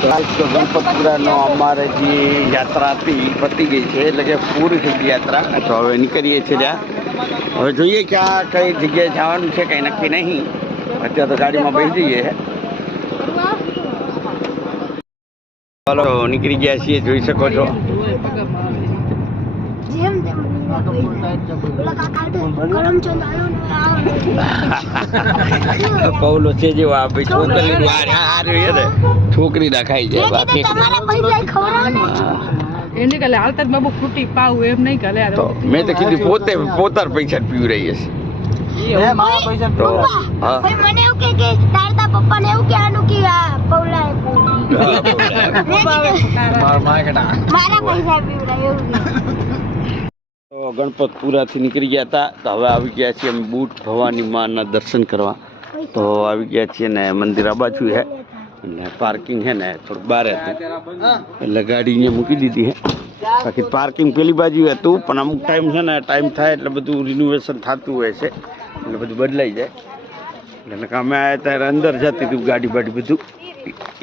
તો ગણપતપુરાનો અમારે જે યાત્રા હતી પતી ગઈ છે, એટલે કે પૂરી થઈ ગઈ યાત્રા. તો હવે નીકળીએ છીએ ત્યાં. હવે જોઈએ ક્યાં કઈ જગ્યાએ જવાનું છે, કંઈ નક્કી નહીં. અત્યારે તો ગાડીમાં બેસી જઈએ. ચાલો નીકળી ગયા છીએ, જોઈ શકો છો. પૌલો છે જેવો આ ભાઈ છોકરી ના ખાઈ જાય બાકી એને કાલે હાલતા બાબુ ફ્રૂટી પાવ એમ નહીં કાલે. મેં તો કીધું પોતાર પૈસા પીવી રહી છે. મારા પૈસા તો મને એવું કે તારતા પપ્પા ને એવું કહેવાનું કે આ પૌલા મારા પૈસા પીવડાય એવું. તો ગણપતપુરાથી નીકળી ગયા હતા, તો હવે આવી ગયા છીએ અમે બુટ ભવાની માના દર્શન કરવા. તો આવી ગયા છીએ ને મંદિર આ બાજુ છે, અને પાર્કિંગ છે ને થોડુંક બહાર હતું, એટલે ગાડી અહીંયા મૂકી દીધી છે. બાકી પાર્કિંગ પેલી બાજુ હતું, પણ અમુક ટાઈમ છે ને ટાઈમ થાય એટલે બધું રિનોવેશન થતું હોય છે, એટલે બધું બદલાઈ જાય. એટલે અમે આવ્યા ત્યારે અંદર જતી હતી ગાડી બાડી બધું,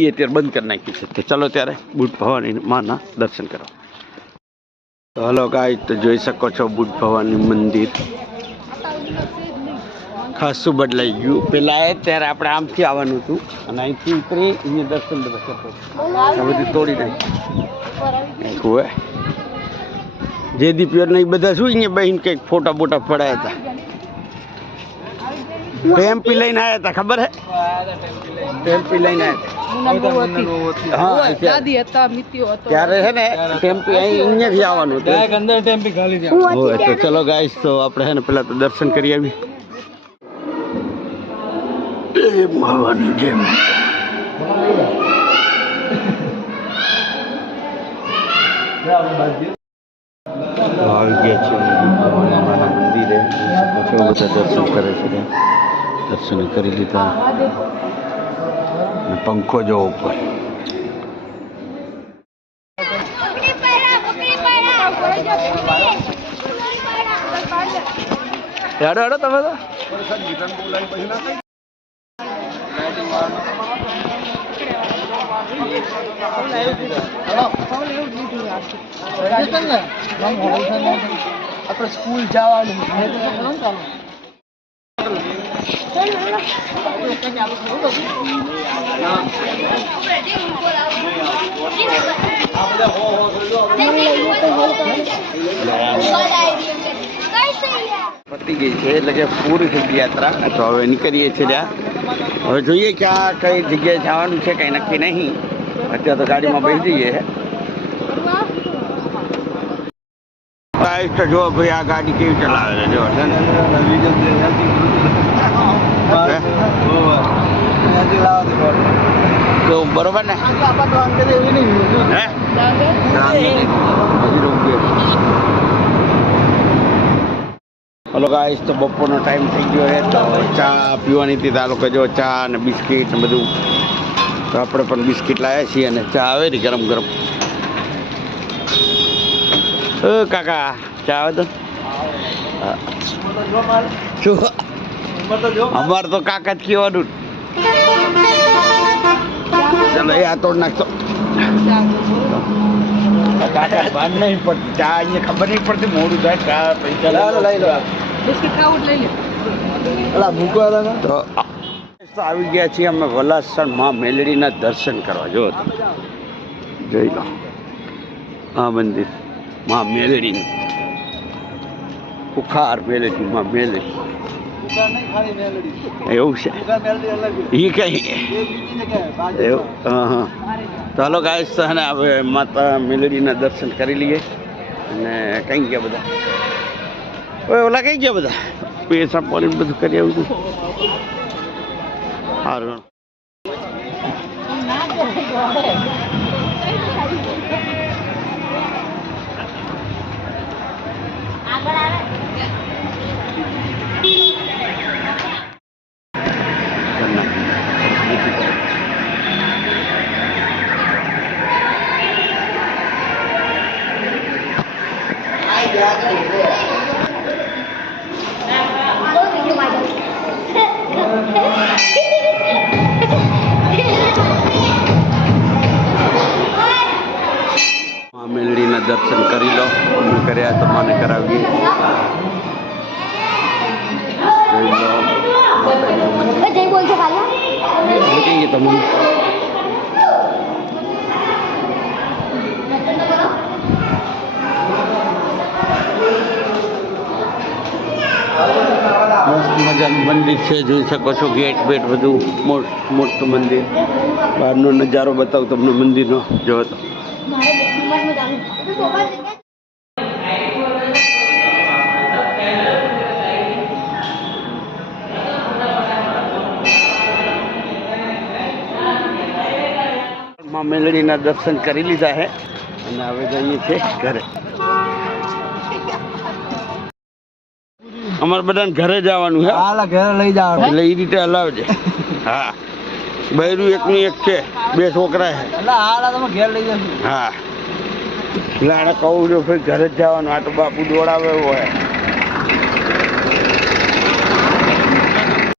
એ અત્યારે બંધ કરી નાખ્યું છે. તો ચલો ત્યારે બુટ ભવાની માના દર્શન કરવા. તો હલો ગાઈસ, તો જોઈ શકો છો બુટ ભવાની મંદિર ખાસું બદલાઈ ગયું. પેલા આવે ત્યારે આપણે આમથી આવવાનું હતું, અને અહીંથી ઉતરી અહીંયા દર્શન બધા કરતો બધું તોડી નાખ્યું હોય. જે દીપીઓ નહીં બધા શું અહીંયા બહીને કંઈક ફોટા બોટા પડાયા હતા. ટેમ્પી લઈને આવ્યા હતા, ખબર હે? ટેમ્પી લઈને આવ્યા ત્યારે છે ને ટેમ્પી અહીંયાથી આવવાનું હતું. તો ચલો ગાઈસ, તો આપણે છે ને પેલા તો દર્શન કરી આવી. ભવાની જેમ આવી ગયા છે મંદિરે, બધા દર્શન કરે છે. દર્શન કરી લીધા, પંખો જો ઉપર. હેડો હેડો તમે તો આપણે સ્કૂલ જવાનું પતી ગઈ છે, એટલે કે પૂરી થઈ ગઈ યાત્રા. તો હવે નીકળીએ છીએ ત્યાં. હવે જોઈએ ક્યાં કઈ જગ્યાએ જવાનું છે, કંઈ નક્કી નહીં. અત્યારે તો ગાડીમાં બેસી જઈએ. તો જો ભાઈ આ ગાડી કેવી ચલાવે છે, જો છે ને તો બરોબર ને. હલો ગાઈસ, તો બપોરનો ટાઈમ થઈ ગયો છે, તો ચા પીવાની હતી. આ લોકો જો ચા અને બિસ્કીટ ને બધું, તો આપણે પણ બિસ્કીટ લાવ્યા છીએ, અને ચા આવે ને ગરમ ગરમ. કાકા ચા આવે તો શું? અમારે તો કાકા જ કહેવાનું. ચાલો એ આ તોડ નાખતો. કાકા ભાન નહીં પડતી, ચા અહીંયા ખબર નહીં પડતી, મોડું થાય. ચા પૈસા લઈ લો, બિસ્કીટ ખાવું લઈ લે. તો આવી ગયા છીએ અમે વલાસણ માં મેલડીના દર્શન કરવા. જો જોઈ લો આ મંદિર માં મેલડીનું, કુખાર મેલડી માં મેલડી એવું છે. એ કઈ એવું? હા. તો હલો ગાઈસ, તો હે ને હવે માતા મેલડીના દર્શન કરી લઈએ. અને કઈ ગયા બધા? ઓલા કઈ ગયા બધા? પૈસા પાણી બધું કરી આવું. સારું. દર્શન કરી લો. અમે કર્યા તો માને કરાવીએ. જોઈ લો માતાજીનું મંદિર. જય બોલ છો કાલે મૂકીએ તમને. મસ્ત મજાનું મંદિર છે, જોઈ શકો છો. ગેટ બેટ બધું મોટું મંદિર. બહારનો નજારો બતાવું તમને મંદિરનો. જો તો માં મેલડીના દર્શન કરી લીધા છે અને હવે જઈએ છીએ ઘરે. અમારે બધાને ઘરે જવાનું છે. હાલા ઘરે લઈ જાવ એટલે એ રીતે હલાવજે. હા, બૈરું એકનું એક છે, 2 છોકરા છે. એટલે હાલા તમે ઘેર લઈ જશું. હા, એટલે આને કહું છું ભાઈ ઘરે જ જવાનું. આ તો બાપુ દોડાવે એવો હોય.